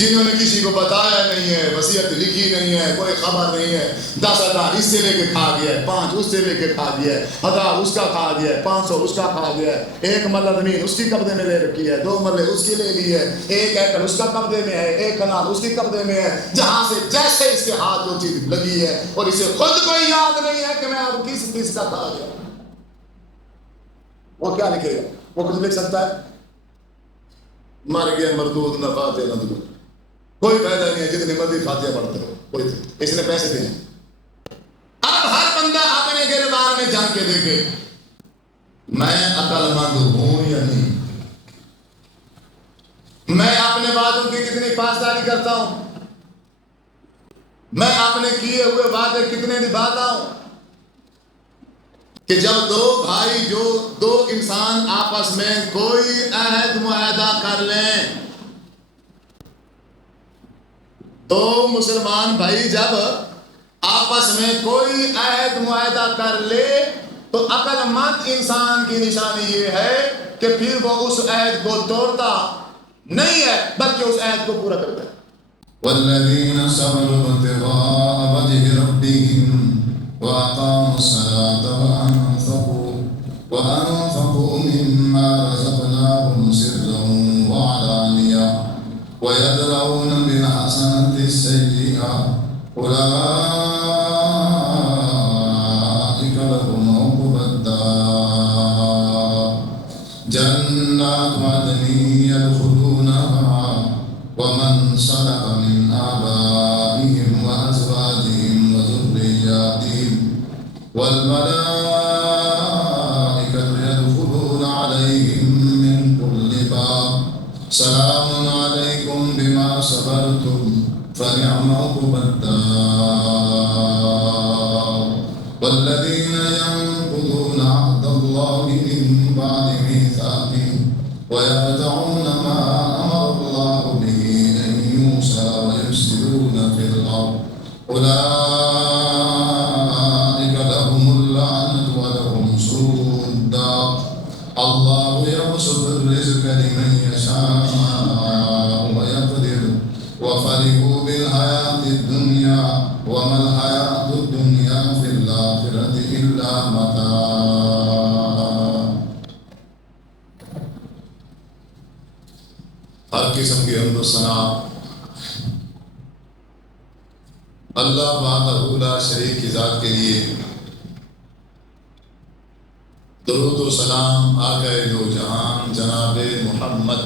جنہوں نے کسی کو بتایا نہیں ہے، وصیت لکھی نہیں ہے، کوئی خبر نہیں ہے، 10,000 اس سے لے کے کھا گیا ہے، 5 اس سے لے کے کھا گیا ہے، 1000 اس کا کھا گیا ہے، 500 اس کا کھا گیا ہے، 1 مرلہ زمین اس کی قبضے میں لے رکھی ہے، 2 مرلے اس کی لے لی ہے، 1 ایکڑ اس کا قبضے میں ہے، 1 کنال اس کی قبضے میں ہے، جہاں سے جیسے اس کے ہاتھ وہ چیز لگی ہے اور اسے خود کو یاد نہیں ہے کہ میں اب کس کا کھا گیا، وہ کیا لکھے گا؟ وہ کچھ لکھ سکتا ہے؟ مر گیا مردود نہ فاتح نہ درود، کوئی فائدہ نہیں ہے، جتنے مرضی فاتحہ پڑھتے رہو، کوئی اس نے پیسے دیے۔ اب ہر بندہ اپنے گربار میں جان کے دیکھے میں عقل مند ہوں یا نہیں، میں اپنے وعدوں کی کتنی پاسداری کرتا ہوں، میں اپنے کیے ہوئے وعدے کتنے نبھاتا ہوں۔ کہ جب 2 بھائی جو 2 انسان آپس میں کوئی عہد معاہدہ کر لیں، 2 مسلمان بھائی جب آپس میں کوئی عہد معاہدہ کر لے تو عقل مند انسان کی نشانی یہ ہے کہ پھر وہ اس عہد کو توڑتا نہیں ہے بلکہ اس عہد کو پورا کرتا ہے۔ والذین صبروا ابتغاء وجه ربهم وأقاموا الصلاة وأنفقوا مما رزقناهم سرا وعلانية ويدرؤون بالحسنة السيئة أولئك لهم عقبى الدار جنات عدن يدخلونها ومن صلح من آبائهم وأزواجهم وذرياتهم والملائكة يدخلون عليهم من كل باب سلام عليكم بما صبرتم فنعم عقبى الدار والذين ينقضون عهد الله من بعد ميثاقه ويقطعون ما أمر الله به أن يوصل ويفسدون في الأرض أولئك لهم اللعنة ولهم سوء الدار الله يبسط الرزق لمن يشاء ويقدر وفرحوا بالحياة الدنيا وما الحياة الدنيا في الآخرة إلا متاع۔ ہر قسم کی حمد و ثنا اللہ وحدہ لا شریک کی ذات کے لیے، درود و سلام آقا دو جہان جناب محمد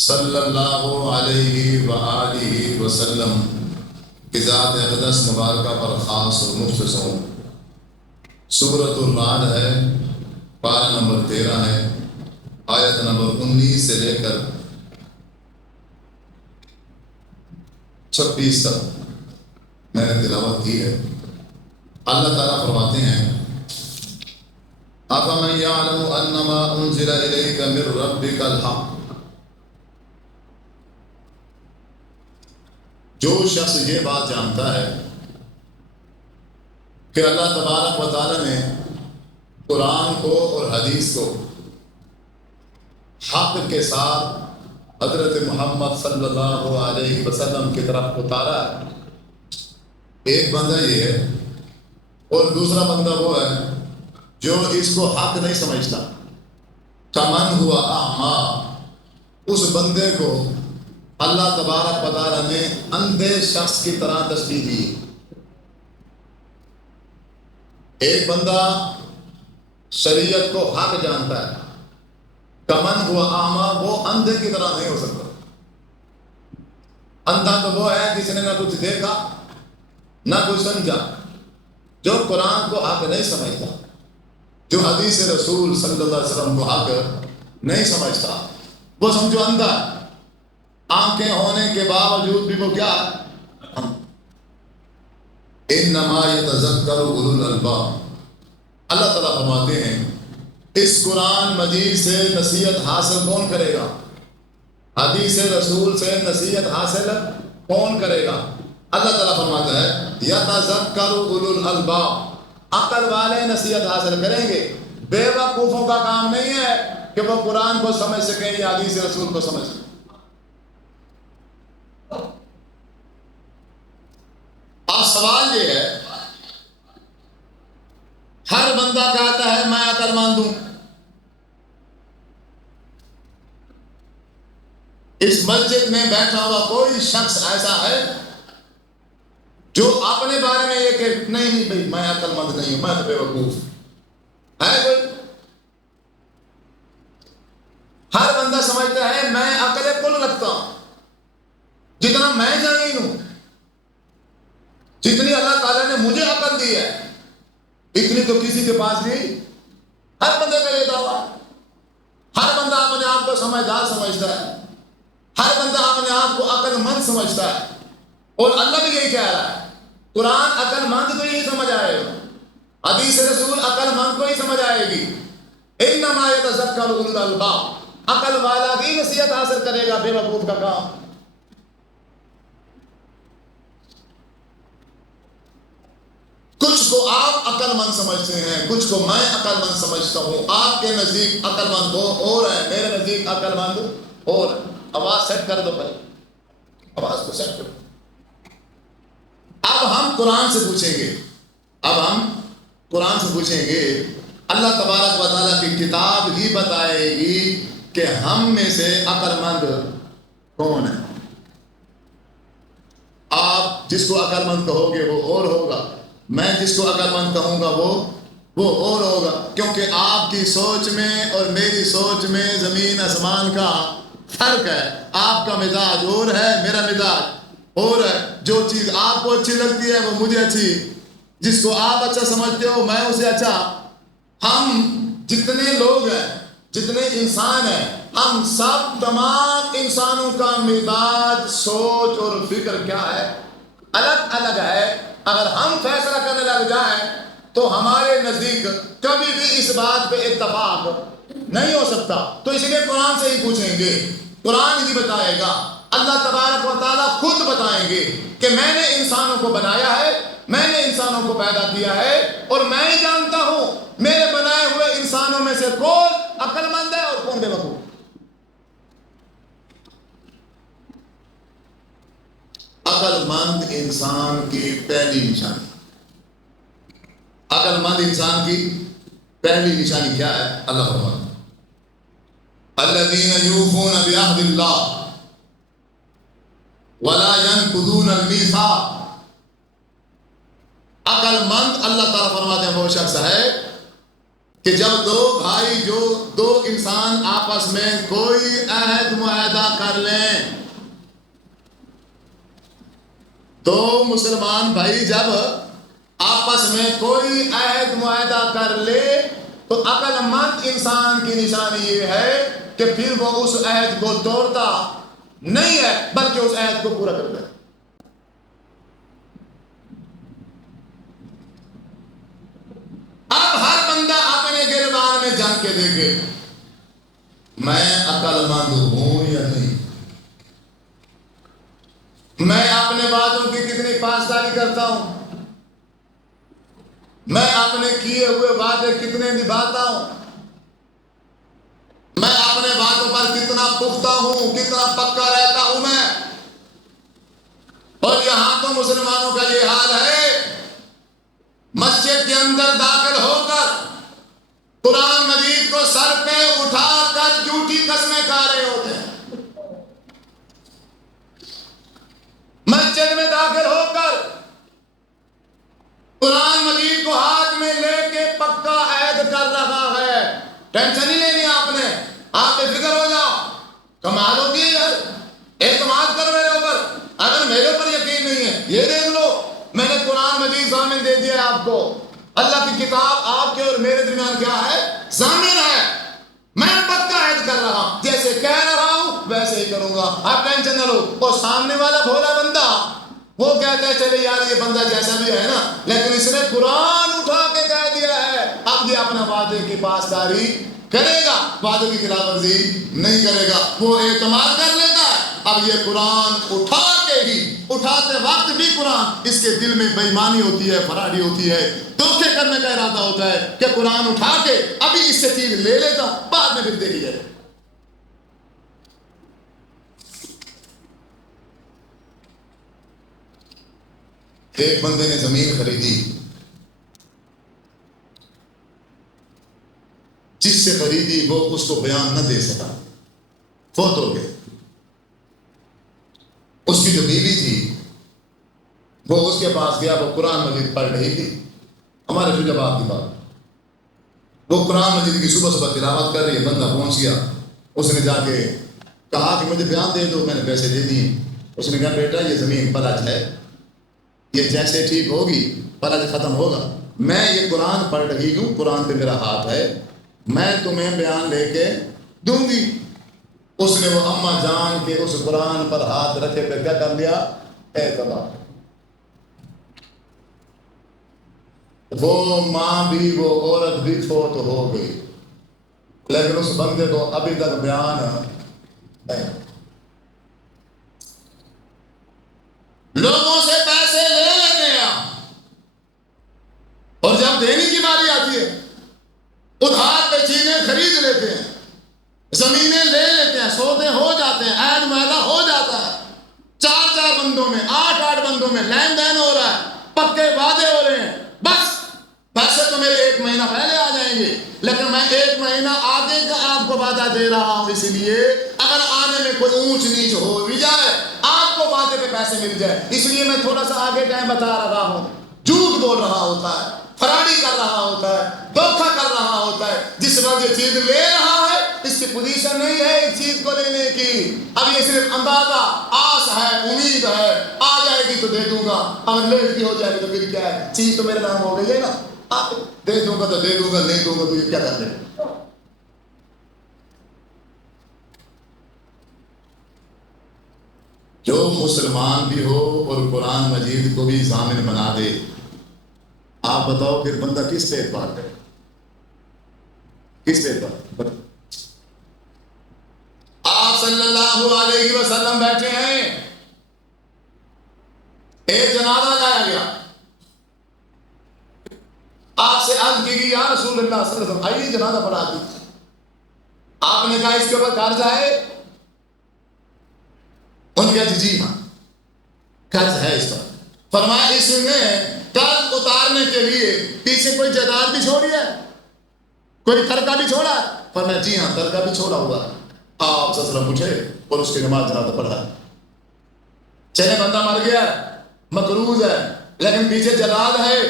صلی اللہ علیہ وآلہ وسلم کی ذات اقدس مبارکہ پر خاص اور مختص ہوں۔ سورۃ الرعد ہے، پارہ نمبر 13 ہے، آیت نمبر 19 سے لے کر 26 تک میں نے تلاوت کی ہے۔ اللہ تعالیٰ فرماتے ہیں أَفَمَنْ يَعْلَمُ أَنَّمَا أُنزِلَ إِلَيْكَ مِنْ رَبِّكَ الْحَقُّ، جو شخص یہ بات جانتا ہے کہ اللہ تبارک و تعالیٰ نے قرآن کو اور حدیث کو حق کے ساتھ حضرت محمد صلی اللہ علیہ وسلم کی طرف اتارا ہے، ایک بندہ یہ ہے، اور دوسرا بندہ وہ ہے جو اس کو حق نہیں سمجھتا۔ کمن ہوا اعمیٰ، اس بندے کو اللہ تبارک و تعالیٰ نے اندھے شخص کی طرح تشبیہ دی۔ ایک بندہ شریعت کو حق جانتا ہے، کمن ہوا اعمیٰ، وہ اندھے کی طرح نہیں ہو سکتا۔ اندھا تو وہ ہے جس نے نہ کچھ دیکھا نہ کچھ سمجھا، جو قرآن کو حق نہیں سمجھتا، جو حدیث رسول صلی اللہ علیہ وسلم کو حق نہیں سمجھتا، وہ سمجھو اندھا ہے۔ آنکھیں ہونے کے باوجود بھی وہ کیا ہے؟ انما یتذکر اولو الالباب۔ اللہ تعالیٰ فرماتے ہیں اس قرآن مجید سے نصیحت حاصل کون کرے گا؟ حدیث رسول سے نصیحت حاصل کون کرے گا؟ اللہ تعالیٰ فرماتا ہے یتذکر اولو الالباب، عقل والے نصیحت حاصل کریں گے۔ بے وقوفوں کا کام نہیں ہے کہ وہ قرآن کو سمجھ سکیں یا حدیث رسول کو سمجھ سکیں۔ ہر بندہ کہتا ہے میں عقل مند ہوں. اس مسجد میں بیٹھا ہوا کوئی شخص ایسا ہے جو اپنے بارے میں یہ کہ نہیں بھائی میں عقل مند نہیں ہوں، میں تو بے وقوف ہے؟ کوئی؟ ہر بندہ سمجھتا ہے میں عقل کل رکھتا ہوں. جتنا میں جانین ہوں، جتنی اللہ تعالیٰ نے مجھے عقل دی ہے، اتنی تو کسی کے پاس نہیں. ہر بندے کا یہ دعویٰ. ہر بندہ اپنے آپ کو سمجھدار سمجھتا ہے، ہر بندہ اپنے آپ کو عقل مند سمجھتا ہے. اور اللہ بھی یہی کہہ رہا ہے. قرآن عقل مند کو ہی سمجھ آئے گا، حدیث رسول عقل مند کو ہی سمجھ آئے گی. انما یتذکر اولو الالباب، عقل والا بھی نصیحت حاصل کرے گا، بے وقوف کا کام. کچھ کو آپ عقل مند سمجھتے ہیں، کچھ کو میں عقل مند سمجھتا ہوں. آپ کے نزدیک عقل مند وہ اور ہے، میرے نزدیک عقل مند اور ہے. آواز سیٹ کر دو پہلے، آواز کو سیٹ کرو. اب ہم قرآن سے پوچھیں گے، اللہ تبارک و تعالیٰ کی کتاب ہی بتائے گی کہ ہم میں سے عقل مند کون ہے. آپ جس کو عقل مند کہو گے وہ اور ہوگا، میں جس کو عقل مند کہوں گا وہ اور ہوگا. کیونکہ آپ کی سوچ میں اور میری سوچ میں زمین آسمان کا فرق ہے. آپ کا مزاج اور ہے، میرا مزاج اور ہے. جو چیز آپ کو اچھی لگتی ہے وہ مجھے اچھی، جس کو آپ اچھا سمجھتے ہو میں اسے اچھا. ہم جتنے لوگ ہیں، جتنے انسان ہیں، ہم سب تمام انسانوں کا مزاج، سوچ اور فکر کیا ہے؟ الگ الگ ہے. اگر ہم فیصلہ کرنے لگ جائیں تو ہمارے نزدیک کبھی بھی اس بات پہ اتفاق نہیں ہو سکتا. تو اس لیے قرآن سے ہی پوچھیں گے، قرآن ہی بتائے گا. اللہ تبارک و تعالیٰ خود بتائیں گے کہ میں نے انسانوں کو بنایا ہے، میں نے انسانوں کو پیدا کیا ہے، اور میں ہی جانتا ہوں میرے بنائے ہوئے انسانوں میں سے کون عقل مند ہے اور کون بے وقوف. عقل مند انسان کی پہلی نشانی، عقل مند انسان کی پہلی نشانی کیا ہے؟ اللہ فرماتا ہے الذین یوفون بعہد اللہ ولا ينقضون المیثاق. عقل مند اللہ تعالیٰ فرماتے ہیں وہ شخص ہے کہ جب دو بھائی، جو دو انسان آپس میں کوئی عہد معاہدہ کر لیں، دو مسلمان بھائی جب آپس میں کوئی عہد معاہدہ کر لے تو عقل مند انسان کی نشانی یہ ہے کہ پھر وہ اس عہد کو توڑتا نہیں ہے بلکہ اس عہد کو پورا کرتا ہے. اب ہر بندہ اپنے گریبان میں جان کے دیکھے میں عقل مند ہوں یا نہیں، میں اپنے وعدوں کی کتنی پاسداری کرتا ہوں، میں اپنے کیے ہوئے وعدے کتنے نبھاتا ہوں، میں اپنے وعدوں پر کتنا پختہ ہوں، کتنا پکا رہتا ہوں میں. اور یہاں تو مسلمانوں کا یہ حال ہے، مسجد کے اندر داخل ہو کر قرآن مجید کو سر پہ اٹھا کر جھوٹی قسمیں کھا رہے ہوتے ہیں. مسجد میں داخل ہو کر قرآن مجید کو ہاتھ میں لے کے پکا عہد کر رہا ہے. ٹینشن نہیں لینی آپ نے، آپ بے فکر ہو جاؤ. کمال ہوتی ہے یار، اعتماد کرو میرے اوپر. اگر میرے اوپر یقین نہیں ہے یہ دیکھ لو، میں نے قرآن مجید ضامن دے دیا ہے آپ کو. اللہ کی کتاب آپ کے اور میرے درمیان کیا ہے؟ ضامن ہے. میں پکا عہد کر رہا ہوں، جیسے کہہ رہا ہوں ویسے ہی کروں گا، آپ ٹینشن نہ لو. اور سامنے والا بھولا بندہ وہ کہتا ہے چلے یار یہ بندہ جیسا بھی ہے نا، لیکن اس نے قرآن اٹھا کے کہہ دیا ہے اب یہ اپنا وعدے کی پاسداری کرے گا، وعدے کی خلاف ورزی نہیں کرے گا. وہ اعتماد کر لیتا ہے. اب یہ قرآن اٹھا کے ہی، اٹھاتے وقت بھی قرآن اس کے دل میں بے ایمانی ہوتی ہے، فراڈی ہوتی ہے، دھوکے کرنے کا ارادہ ہوتا ہے کہ قرآن اٹھا کے ابھی اس سے چیز لے لیتا ہوں، بعد میں پھر دیکھی جائے. ایک بندے نے زمین خریدی، اس کو بیان نہ دے سکا، فوت ہو گئے۔ اس کی جو بیوی تھی وہ اس کے پاس گیا، وہ قرآن مجید پڑھ رہی تھی، ہمارے فیضآباد کی بات، وہ قرآن مجید کی صبح صبح تلاوت کر رہی ہے، بندہ پہنچ گیا، اس نے جا کے کہا کہ مجھے بیان دے دو، میں نے پیسے دے دیے۔ اس نے کہا بیٹا یہ زمین فلج ہے، یہ جیسے ٹھیک ہوگی فلج ختم ہوگا، میں یہ قرآن پڑھ رہی ہوں، قرآن پہ میرا ہاتھ ہے، میں تمہیں بیان لے کے دوں گی۔ اس نے وہ اماں جان کے اس قرآن پر ہاتھ رکھے پہ کیا کر لیا؟ اعتبار۔ وہ ماں بھی وہ عورت بھی فوت ہو گئی، لیکن اس بندے کو ابھی تک بیان نہیں۔ لوگوں سے پیسے لے لیتے ہیں اور جب دینے کی باری آتی ہے ادھار پہ چیزیں خرید لیتے ہیں، زمینیں لے لیتے ہیں، سودے ہو جاتے ہیں، عہد معاہدہ ہو جاتا ہے، 4 بندوں میں 8 بندوں میں لین دین ہو رہا ہے، پکے وعدے ہو رہے ہیں، بس پیسے تو میرے 1 مہینہ پہلے آ جائیں گے، لیکن میں 1 مہینہ آگے کا آپ کو وعدہ دے رہا ہوں، اس لیے اگر آنے میں کوئی اونچ نیچ ہو بھی جائے آپ کو وعدے پہ پیسے مل جائے، اس لیے میں تھوڑا سا آگے ٹائم بتا رہا ہوں۔ جھوٹ بول رہا ہوتا ہے، فراڈی کر رہا ہوتا ہے، دھوکہ کر رہا ہوتا ہے، جس وقت یہ چیز لے رہا ہے اس کی پوزیشن نہیں ہے اس چیز کو لینے کی، اب یہ صرف اندازہ، آس ہے، امید ہے، آ جائے گی تو دے دوں گا، اگر لیٹ کی ہو جائے گی تو پھر کیا ہے، چیز تو میرے نام ہو گئی ہے نا، آپ دے دوں گا تو دے دوں گا، نہیں دوں گا تو یہ کیا کر لیں۔ جو مسلمان بھی ہو اور قرآن مجید کو بھی ضامن بنا دے، آپ بتاؤ پھر بندہ کس پہ اعتبار کرے، کس پہ اعتبار؟ آپ صلی اللہ علیہ وسلم بیٹھے ہیں، ایک جنازہ لایا گیا، آپ سے عرض کی گئی یا رسول اللہ صلی اللہ علیہ وسلم آئیے جنازہ پڑھا دی، آپ نے کہا اس کے اوپر قرض ہے؟ ان کہا جی ہاں قرض ہے اس پر۔ فرمایا اس نے قرض اتارنے کے لیے پیچھے کوئی جائیداد بھی چھوڑی ہے، کوئی ترکہ بھی چھوڑا ہے؟ فرمایا جی ہاں ترکہ بھی چھوڑا ہوا ہے۔ آپ صلی اللہ علیہ وسلم اٹھے اور اس کی نماز جنازہ پڑھا۔ چلے بندہ مر گیا مقروض ہے، لیکن پیچھے جائیداد ہے،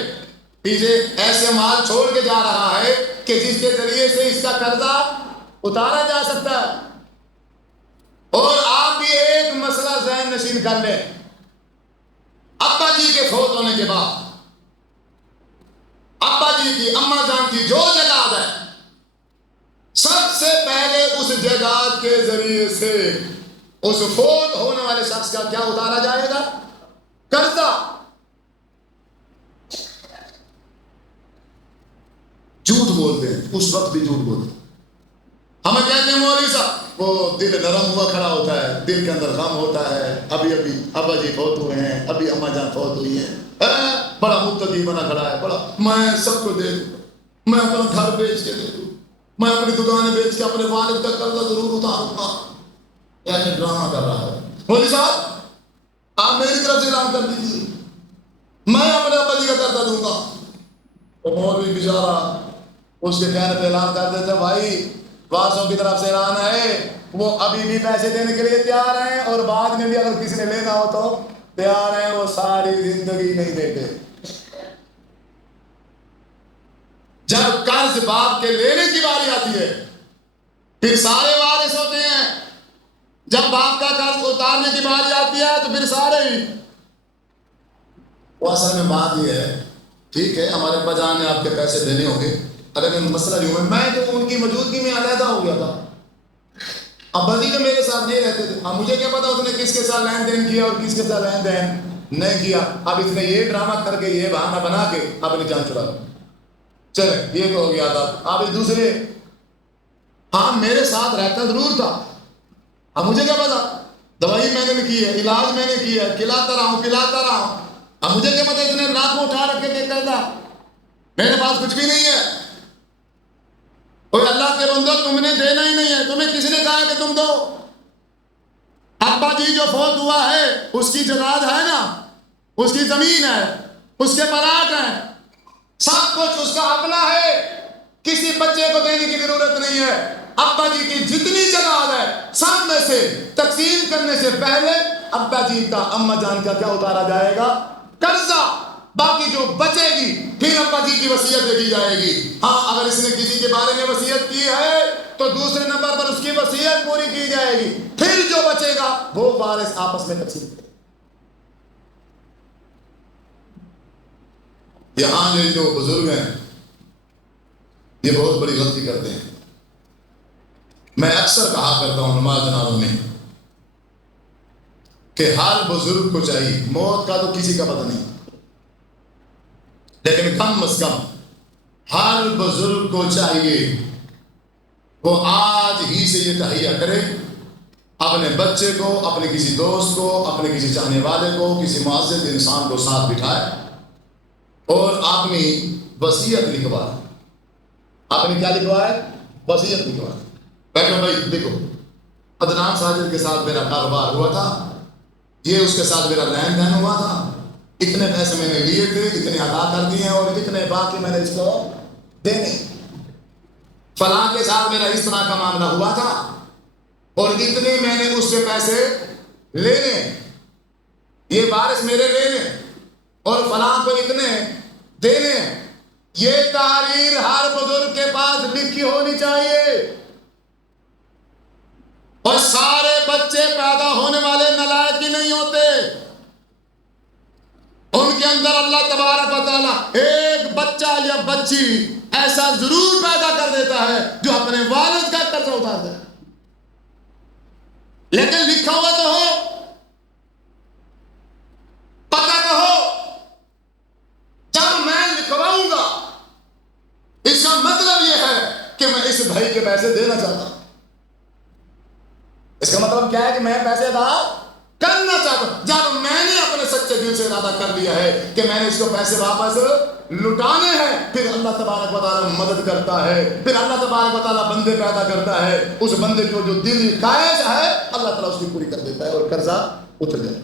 پیچھے ایسے مال چھوڑ کے جا رہا ہے کہ جس کے ذریعے سے اس کا قرضہ اتارا جا سکتا ہے۔ اور آپ بھی ایک مسئلہ ذہن نشین کر لیں، ابا جی کے فوت ہونے کے بعد ابا جی کی اماں جان کی جو جائیداد ہے سب سے پہلے اس جائیداد کے ذریعے سے اس فوت ہونے والے شخص کا کیا اتارا جائے گا؟ قرضہ۔ جھوٹ بولتے ہیں، اس وقت بھی جھوٹ بولتے ہیں، ہمیں کہتے ہیں مولوی صاحب وہ دل نرم ہوا کھڑا ہوتا ہے، دل کے اندر غم ہوتا ہے، ابھی ابا جی فوت ہوئے ہیں، ابھی اماں جان فوت ہوئی ہیں، بڑا متقی بنا کھڑا ہے، بڑا میں سب کو دے دوں، میں اپنا گھر بیچ کے دے دوں، میں اپنی دکانیں بیچ کے اپنے والد کا قرضہ ضرور اتاروں گا، یعنی ڈرامہ کر رہا ہے۔ مولوی صاحب آپ میری طرف سے اعلان کر دیجیے میں اپنے ابا جی کا قرضہ دوں گا۔ وہ مولوی بیچارہ اس کے کہنے پہ اعلان کر دیتے بھائی وارثوں کی طرف سے اعلان ہے، وہ ابھی بھی پیسے دینے کے لیے تیار ہیں اور بعد میں بھی اگر کسی نے لینا ہو تو تیار ہیں، وہ ساری زندگی نہیں دیتے۔ جب قرض باپ کے لینے کی باری آتی ہے پھر سارے وارث ہوتے ہیں، جب باپ کا قرض اتارنے کی باری آتی ہے تو پھر سارے ہی۔ وہ اصل میں بات یہ ہے، ٹھیک ہے ہمارے ابا جان نے آپ کے پیسے دینے ہوں گے، اگر مسئلہ یوں ہے میں تو ان کی موجودگی میں علیحدہ ہو گیا تھا، ابا جی تو میرے ساتھ نہیں رہتے تھے، اب مجھے کیا پتا اس نے کس کے ساتھ لین دین کیا اور کس کے ساتھ لین دین نہیں کیا، اب اس نے یہ ڈرامہ کر کے یہ بہانہ بنا کے اپنی جان چھڑا دی۔ چلے یہ تو ہو گیا تھا، اب اس دوسرے ہاں میرے ساتھ رہتا ضرور تھا، اب مجھے کیا پتا، دوائی میں نے کی ہے، علاج میں نے کیا ہے، کھلاتا رہا ہوں پلاتا رہا ہوں، اب مجھے کیا پتا اتنے لاکھوں اٹھا رکھے کہ کرتا میرے پاس کچھ بھی نہیں ہے۔ اور اللہ کے بندو تم نے دینا ہی نہیں ہے، تمہیں کس نے کہا کہ تم دو؟ ابا جی جو فوت ہوا ہے اس کی جائیداد ہے نا، اس کی زمین ہے، اس کے پلاٹ ہیں، سب کچھ اس کا اپنا ہے، کسی بچے کو دینے کی ضرورت نہیں ہے۔ ابا جی کی جتنی جائیداد ہے سب میں سے تقسیم کرنے سے پہلے ابا جی کا اماں جان کا کیا اتارا جائے گا؟ قرضہ. باقی جو بچے گی پھر ابا جی کی وصیت دیکھی جائے گی. ہاں اگر اس نے کسی کے بارے میں وصیت کی ہے تو دوسرے نمبر پر اس کی وصیت پوری کی جائے گی. پھر جو بچے گا وہ وارث آپس میں تقسیم کریں. یہاں یہ جو بزرگ ہیں یہ بہت بڑی غلطی کرتے ہیں. میں اکثر کہا کرتا ہوں نماز جنازوں میں کہ ہر بزرگ کو چاہیے، موت کا تو کسی کا پتہ نہیں، لیکن کم از کم ہر بزرگ کو چاہیے وہ آج ہی سے یہ تہیہ کرے اپنے بچے کو، اپنے کسی دوست کو، اپنے کسی چاہنے والے کو، کسی معزز انسان کو ساتھ بٹھائے اور اپنی وصیت لکھوائے. اپنی کیا لکھوائے؟ وصیت لکھوائے. بیٹھو بھائی دیکھو، عدنان ساجد کے ساتھ میرا کاروبار ہوا تھا، یہ اس کے ساتھ میرا لین دین ہوا تھا، اتنے پیسے میں نے لیے تھے، اتنے ادا کر دیے ہیں اور اتنے باقی میں نے اس کو دینے. فلاں کے ساتھ میرا اس طرح کا معاملہ ہوا تھا اور اتنے میں نے اس سے پیسے لینے، یہ وارث میرے لینے اور فلاں کو اتنے دینے. یہ تحریر ہر بزرگ کے پاس لکھی ہونی چاہیے. اور سارے بچے پیدا ہونے والے نالائق ہی نہیں ہوتے، ان کے اندر اللہ تبارک و تعالیٰ ایک بچہ یا بچی ایسا ضرور پیدا کر دیتا ہے جو اپنے والد کا قرضہ اتارتا ہے. لیکن لکھا ہوا تو ہو، پتہ تو ہو. جب میں لکھواؤں گا اس کا مطلب یہ ہے کہ میں اس بھائی کے پیسے دینا چاہتا ہوں. اس کا مطلب کیا ہے کہ میں پیسے ادا کرنا چاہتا ہوں. جب میں نے اپنے سچے دل سے ارادہ کر لیا ہے کہ میں نے اس کو پیسے واپس لٹانے ہیں، پھر اللہ تبارک و تعالیٰ مدد کرتا ہے. پھر اللہ تبارک و تعالیٰ بندے پیدا کرتا ہے، اس بندے کو جو دل خواہش ہے اللہ تعالیٰ اس کی پوری کر دیتا ہے اور قرضہ اتر جائے.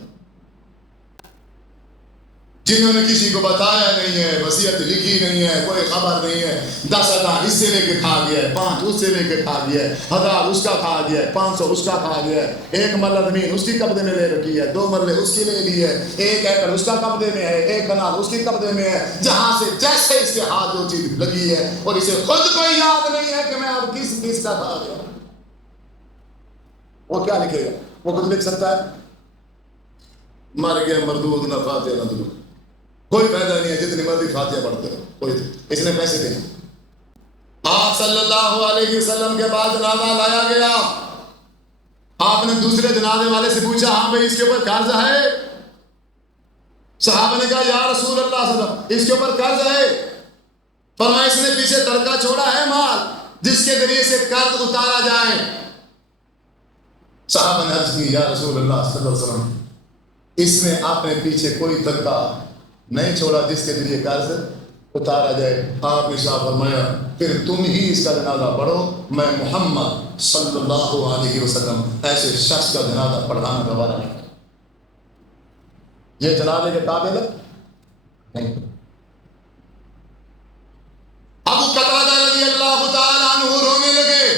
جنہوں نے کسی کو بتایا نہیں ہے، وصیت لکھی نہیں ہے، کوئی خبر نہیں ہے، 10,000 اس سے لے کے کھا گیا ہے، 5 اس سے لے کے کھا گیا ہے، 1,000 اس کا کھا گیا ہے، 500 اس کا کھا گیا ہے، 1 مرلہ زمین اس کی قبضے میں لے رکھی ہے، 2 مرلے اس کی لے لی ہے، 1 ایکڑ اس کا قبضے میں ہے، 1 کنال اس کی قبضے میں ہے. جہاں سے جیسے اس کے ہاتھ جو چیز لگی ہے اور اسے خود کوئی یاد نہیں ہے کہ میں اب کس کا کھا گیا، وہ کیا لکھے گا؟ وہ کچھ لکھ سکتا ہے؟ مر گیا مردود نہ فاتحہ نہ درود، کوئی فائدہ نہیں ہے جتنی مرضی فاتحہ پڑھتے ہو، کوئی اس نے پیسے دینے. آپ صلی اللہ علیہ وسلم کے بعد جنازہ لایا گیا، آپ نے دوسرے جنازے والے سے پوچھا ہاں بھائی اس کے اوپر قرض ہے؟ صحابہ نے کہا یا رسول اللہ صلی اللہ علیہ وسلم اس کے اوپر قرض ہے. فرمایا اس نے پیچھے ترکہ چھوڑا ہے مال جس کے ذریعے سے قرض اتارا جائے. صحابہ نے عرض کی یا رسول اللہ صلی اللہ علیہ وسلم اس نے آپ نے پیچھے کوئی ترکہ نہیں چھوڑا جس کے ذریعے قرض اتارا جائے. آپ نے شاہ فرمایا پھر تم ہی اس کا جنازہ پڑھو، میں محمد صلی اللہ علیہ وسلم ایسے شخص کا جنازہ پڑھانا گوارا نہیں. یہ جنازے کے قابل نہیں. ابو قتادہ رضی اللہ تعالیٰ عنہ رونے لگے،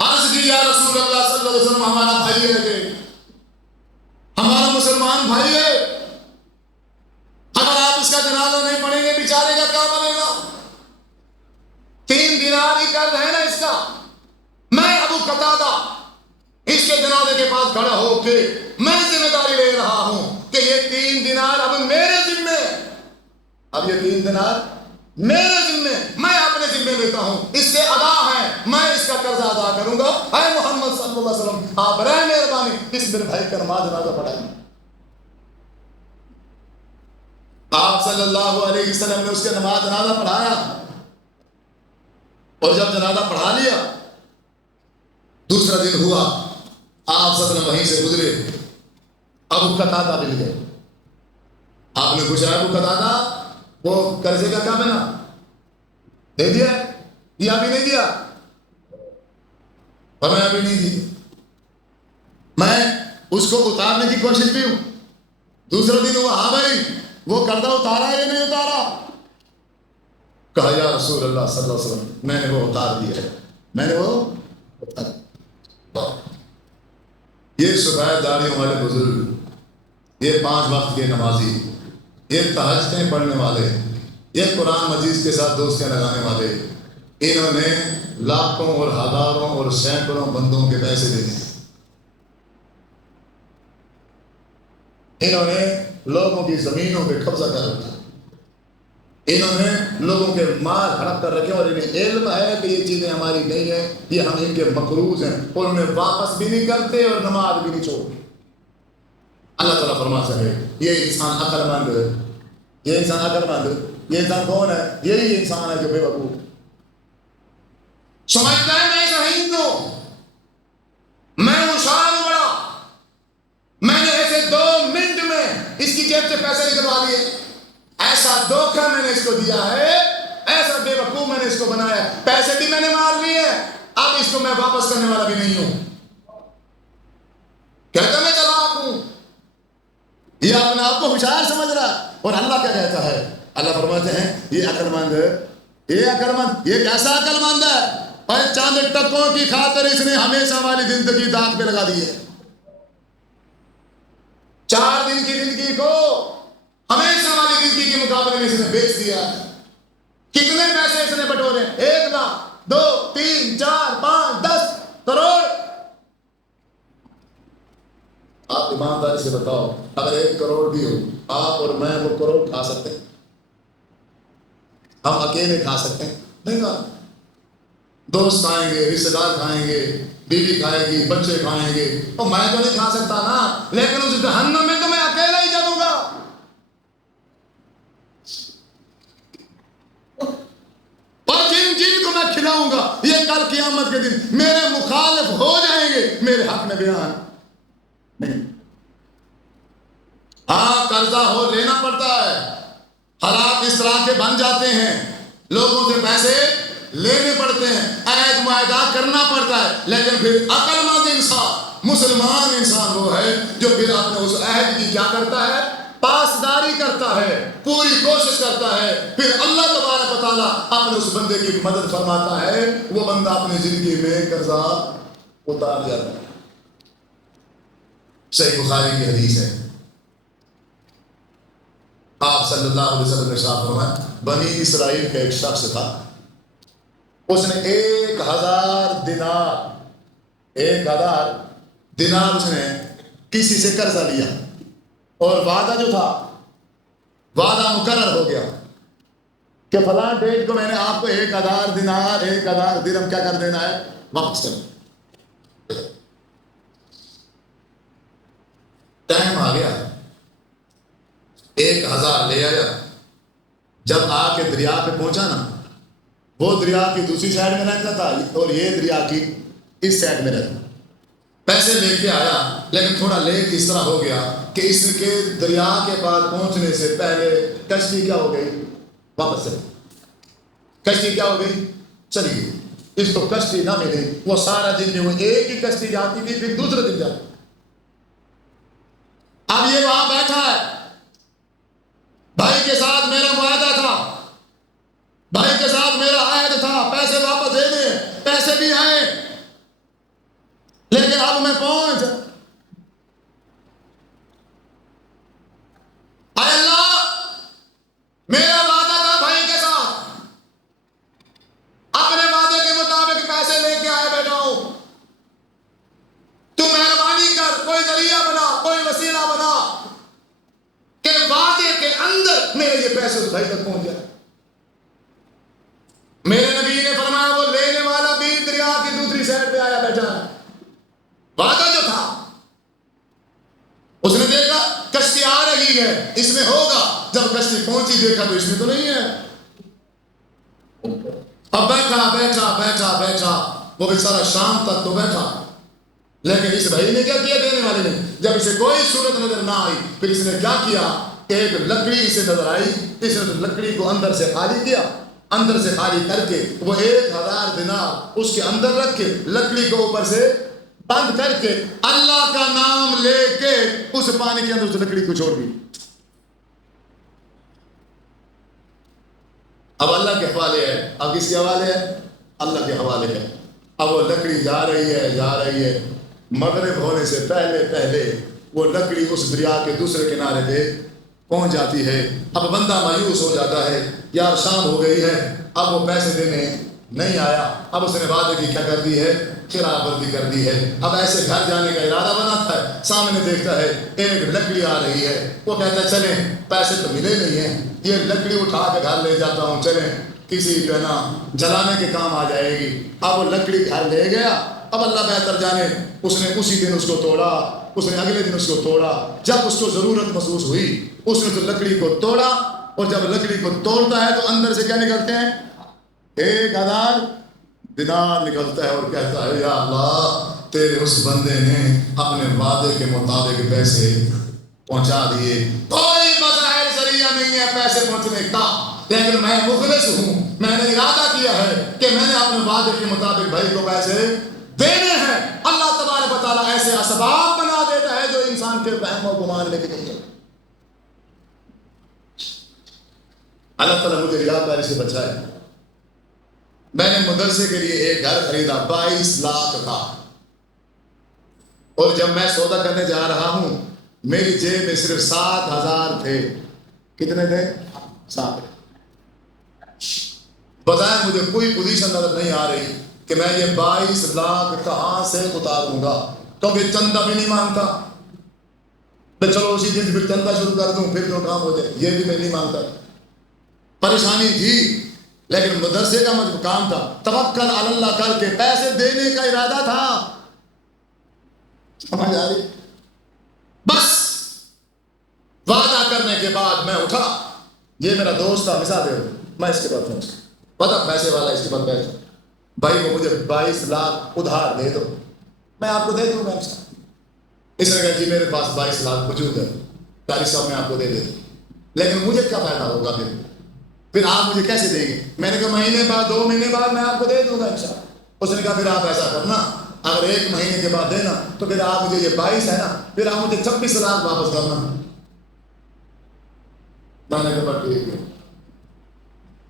عرض کی یا رسول اللہ صلی اللہ علیہ وسلم ہمارا بھائی ہے، ہمارا مسلمان بھائی ہے، اگر آپ اس کا جنازہ نہیں پڑھیں گے بیچارے کا کیا بنے گا؟ 3 دینار ہی قرض ہے نا اس کا. میں ابو قتادہ اس کے جنازے کے پاس کھڑا ہو کے میں ذمہ داری لے رہا ہوں کہ یہ 3 دینار اب میرے ذمے، اب یہ 3 دینار میرے ذمے، میں اپنے ذمے لیتا ہوں، اس سے ادا ہے، میں اس کا قرض ادا کروں گا. اے محمد صلی اللہ علیہ وسلم آپ برائے مہربانی اس میرے بھائی کا نماز جنازہ پڑھائیں. آپ صلی اللہ علیہ وسلم نے اس کے نماز جنازہ پڑھایا اور جب جنازہ پڑھا لیا دوسرا دن ہوا، آپ صلی اللہ علیہ وسلم وہیں سے گزرے، ابو قتادہ مل گئے. آپ نے پوچھا ابو قتادہ وہ قرضے کا کیا بنا؟ دے دیا یا ابھی نہیں دیا؟ اور میں ابھی نہیں دی، میں اس کو اتارنے کی کوشش بھی ہوں. دوسرا دن ہوا، ہاں بھائی وہ قرضہ اتارا یا نہیں اتارا؟ کہا یا رسول اللہ صلی اللہ علیہ وسلم میں نے وہ اتار دیا ہے، میں نے وہ اتار دیا۔ یہ صبح داڑیوں والے بزرگ، یہ 5 وقت کے نمازی، یہ تہجدیں پڑھنے والے، یہ قرآن مجید کے ساتھ دوستیاں لگانے والے، انہوں نے لاکھوں اور ہزاروں اور سینکڑوں بندوں کے پیسے دے دیے، انہوں نے لوگوں کی زمینوں پہ قبضہ کر رکھا، انہوں نے لوگوں کے مال ہڑپ کر رکھے، اور انہیں علم ہے کہ یہ چیزیں ہماری نہیں ہیں، یہ ہم ان کے مقروض ہیں، اور انہیں واپس بھی نہیں کرتے اور نماز بھی نہیں چھوڑتے۔ اللہ تعالیٰ فرماتا ہے یہ انسان عقل مند ہے، یہ انسان عقل مند، یہ انسان کون ہے؟ یہی انسان ہے جو بے وقوف سمجھتا ہے میں ذہین ہوں، میں ہوشیار ہوں بڑا، میں نے ایسے 2 منٹ میں اس کی جیب سے پیسے نکلوا لیے، ایسا دھوکہ میں نے اس کو دیا ہے، ایسا بے وقوف میں نے اس کو بنایا، پیسے بھی میں نے مار لیے، اب اس کو میں واپس کرنے والا بھی نہیں ہوں، کہتا میں چلاک ہوں، یہ اپنے آپ کو ہوشیار سمجھ رہا ہے۔ اور اللہ کیا کہتا ہے؟ اللہ فرماتے ہیں یہ عقل مند ہے، یہ عقل مند، یہ کیسا عقل مند ہے؟ اور چاند ٹکوں کی خاطر اس نے ہمیشہ ہماری زندگی داغ پہ لگا دی ہے، 4 دن کی زندگی کو ہمیشہ والی زندگی کے مقابلے میں اس نے بیچ دیا ہے۔ کتنے پیسے اس نے بٹورے؟ 1 لاکھ، 2، 3، 4، 5، 10 کروڑ۔ آپ ایمانداری سے بتاؤ اگر 1 کروڑ بھی ہو، آپ اور میں وہ کروڑ کھا سکتے ہیں؟ ہم اکیلے کھا سکتے ہیں؟ نہیں کھا، دوست کھائیں گے، رشتے دار کھائیں گے، بیوی کھائے گی، بچے کھائیں گے، اور میں تو نہیں کھا سکتا نا، لیکن اس جہنم میں تو میں اکیلا ہی جلوں گا۔ اور جن کو میں کھلاؤں گا یہ کل قیامت کے دن میرے مخالف ہو جائیں گے، میرے حق میں بیان نہیں۔ ہاں قرضہ ہو لینا پڑتا ہے، حالات اس طرح کے بن جاتے ہیں، لوگوں سے پیسے لینے پڑتے ہیں، عہد معاہدہ کرنا پڑتا ہے، لیکن پھر عقل مند انسان، مسلمان انسان وہ ہے جو پھر اپنے اس عہد کی کیا کرتا ہے؟ پاسداری کرتا ہے، پوری کوشش کرتا ہے، پھر اللہ تبارک و تعالیٰ اپنے اس بندے کی مدد فرماتا ہے، وہ بندہ اپنی زندگی میں قرضہ اتار جاتا ہے۔ صحیح بخاری کی حدیث ہے، آپ صلی اللہ علیہ وسلم نے ارشاد فرمایا بنی اسرائیل کا ایک شخص تھا، اس نے 1000 دینار اس نے کسی سے قرضہ لیا، اور وعدہ جو تھا وعدہ مقرر ہو گیا کہ فلاں ڈیٹ کو میں نے آپ کو 1000 دینار 1000 درہم کیا کر دینا ہے؟ واپس کرنا۔ ٹائم آ گیا، 1000 لے آیا، جب آ کے دریا پہ پہنچا نا، وہ دریا کی دوسری سائڈ میں رہتا تھا اور یہ دریا کی اس سائڈ میں رہتا، پیسے لے کے آیا، لیکن تھوڑا لیٹ اس طرح ہو گیا کہ اس کے دریا کے پاس پہنچنے سے پہلے کشتی کیا ہو گئی؟ واپس چلی، کشتی کیا ہو گئی؟ چلی گئی، اس کو کشتی نہ ملی، وہ سارا دن جو ایک ہی کشتی جاتی تھی پھر دوسرے دن جاتی، اب یہ وہاں بیٹھا ہے، بھائی کے ساتھ میرا معاہدہ تھا، بھائی کے ساتھ میرا عہد تھا، پیسے واپس دے دیں، پیسے بھی آئے، لیکن اب میں پہنچ، اے اللہ میرا وعدہ تھا بھائی کے ساتھ، اپنے وعدے کے مطابق پیسے لے کے آئے بیٹھا ہوں، تو مہربانی کر، کوئی ذریعہ بنا، کوئی وسیلہ بنا کہ وعدے کے اندر میرے یہ پیسے بھائی تک پہنچ جائے۔ میرے نبی نے فرمایا وہ لینے والا بھی دریا کی دوسری سائڈ پہ آیا بیٹھا ہے، وعدہ جو تھا، اس نے دیکھا کشتی آ رہی ہے، اس میں ہوگا، جب کشتی پہنچی دیکھا تو اس میں تو نہیں ہے، اب بیٹھا وہ بیچارہ شام تک تو بیٹھا، لیکن اس بھائی نے کیا کیا؟ دینے والے نے جب اسے کوئی صورت نظر نہ آئی، پھر اس نے کیا کیا؟ ایک لکڑی اسے نظر آئی، اس نے لکڑی کو اندر سے خالی کیا، اندر سے خالی کر کے وہ 1000 دینار اس کے اندر رکھ کے لکڑی کو اوپر سے بند کر کے اللہ کا نام لے کے اس پانی کے اندر اس لکڑی کو چھوڑ دی۔ اب اللہ کے حوالے ہے. اب کس کے حوالے ہے؟ اللہ کے حوالے ہے. اب وہ لکڑی جا رہی ہے مغرب ہونے سے پہلے وہ لکڑی اس دریا کے دوسرے کنارے پہ پہنچ جاتی ہے. اب بندہ مایوس ہو جاتا ہے، یار شام ہو گئی ہے، اب وہ پیسے دینے نہیں آیا. اب اس نے وعدے کی کیا کر دی ہے؟ خلاف ورزی کر دی ہے. اب ایسے گھر جانے کا ارادہ بناتا ہے، سامنے دیکھتا ہے ایک لکڑی آ رہی ہے. وہ کہتا ہے چلیں، پیسے تو ملے نہیں ہیں، یہ لکڑی اٹھا کے گھر لے جاتا ہوں، چلیں کسی جو ہے نا جلانے کے کام آ جائے گی. اب وہ لکڑی گھر لے گیا. اب اللہ بہتر جانے اس نے اسی دن اس کو توڑا، اس نے اگلے دن اس کو توڑا. جب اس کو ضرورت محسوس ہوئی اس نے تو لکڑی کو توڑا، اور جب لکڑی کو توڑتا ہے تو اندر سے کیا نکلتے ہیں؟ 1000 دینار نکلتا ہے، اور کہتا ہے یا اللہ تیرے اس بندے نے اپنے وعدے کے مطابق پیسے پہنچا دیے. کوئی بظاہر ذریعہ نہیں ہے پیسے پہنچنے کا، لیکن میں مخلص ہوں، میں نے ارادہ کیا ہے کہ میں نے اپنے وعدے کے مطابق بھائی کو پیسے دینے ہیں. اللہ تبارک و تعالیٰ ایسے اسباب بنا دیتا ہے جو انسان کے وہم و گمان لے کے نہیں چلتے. اللہ تعالیٰ مجھے ریاکاری سے بچائے. میں نے مدرسے کے لیے ایک گھر خریدا 22 لاکھ کا، اور جب میں سودا کرنے جا رہا ہوں میری جیب میں صرف 7,000 تھے. کتنے تھے؟ 7. بظاہر مجھے کوئی پوزیشن نظر نہیں آ رہی کہ میں یہ 22 لاکھ کہاں سے اتاروں گا، کیونکہ چندہ بھی نہیں مانگتا. میں چلو اسی دن پھر چندہ شروع کر دوں پھر جو کام ہو جائے، یہ بھی میں نہیں مانگتا. پریشانی تھی، لیکن مدرسے کا کام تھا، توکل علی اللہ کر کے پیسے دینے کا ارادہ تھا. سمجھ آ رہی؟ بس وعدہ کرنے کے بعد میں اٹھا. یہ میرا دوست تھا، مثال دے رہا، میں اس کے بعد پہنچ پتا پیسے والا، اس کے بعد بیٹھ بھائی وہ مجھے 22 لاکھ ادھار دے دو، میں آپ کو دے دوں گا. اس نے کہا جی میرے پاس 22 لاکھ موجود ہے، قاری صاحب میں آپ کو دے دیتا ہوں، لیکن مجھے کیا فائدہ ہوگا پھر آپ مجھے کیسے دیں گے؟ میں نے کہا مہینے بعد 2 مہینے بعد میں آپ کو دے دوں گا انشاءاللہ. اس نے کہا پھر آپ ایسا کرنا، اگر 1 مہینے کے بعد دینا تو پھر آپ مجھے یہ 22 ہے نا، پھر آپ مجھے 26 لاکھ واپس کرنا. میں نے کہا ٹھیک ہے.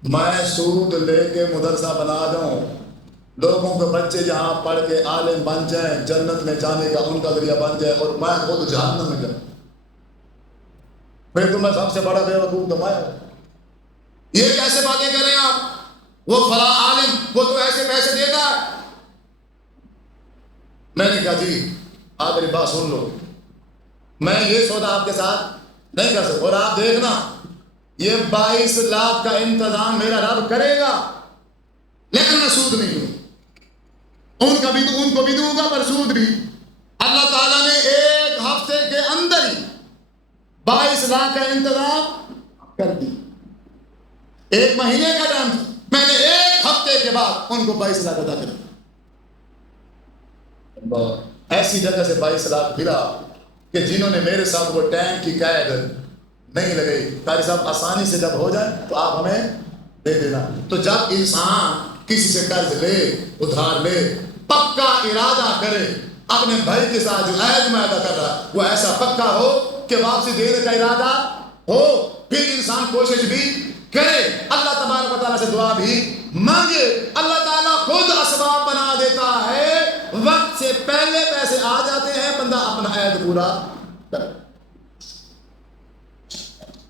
میں سود لے کے مدرسہ بنا جاؤں، لوگوں کے بچے جہاں پڑھ کے عالم بن جائیں، جنت میں جانے کا ان کا ذریعہ بن جائے، اور میں خود جہنم میں جاؤں، پھر تو میں سب سے بڑا بے وقوف تو میں ہوں. یہ کیسے باتیں کریں آپ؟ وہ فلاں عالم وہ تو ایسے پیسے دیتا ہے. میں نے کہا جی آپ میری بات سن لو، میں یہ سودا آپ کے ساتھ نہیں کر سکتا، اور آپ دیکھنا یہ 22 لاکھ کا انتظام میرا رب کرے گا، لیکن میں سود نہیں دوں. ان کو بھی دوں گا پر سود بھی. اللہ تعالیٰ نے 1 ہفتے کے اندر ہی 22 لاکھ کا انتظام کر دی. 1 مہینے کا ٹائم تھا، میں نے 1 ہفتے کے بعد ان کو 22 لاکھ ادا کر. ایسی جگہ سے 22 لاکھ پھرا کہ جنہوں نے میرے ساتھ وہ ٹینک کی قید نہیں لگئی، قاری صاحب آسانی سے جب ہو جائے تو آپ ہمیں دے دینا. تو جب انسان کسی سے قرض لے، ادھار لے، پکا ارادہ کرے، اپنے بھائی کے ساتھ جو عہد معاہدہ کر رہا وہ ایسا پکا ہو کہ واپسی دینے کا ارادہ ہو، پھر انسان کوشش بھی کرے، اللہ تبارک و تعالیٰ سے دعا بھی مانگے. اللہ تعالیٰ خود اسباب بنا دیتا ہے، وقت سے پہلے پیسے آ جاتے ہیں، بندہ اپنا عہد پورا کرے.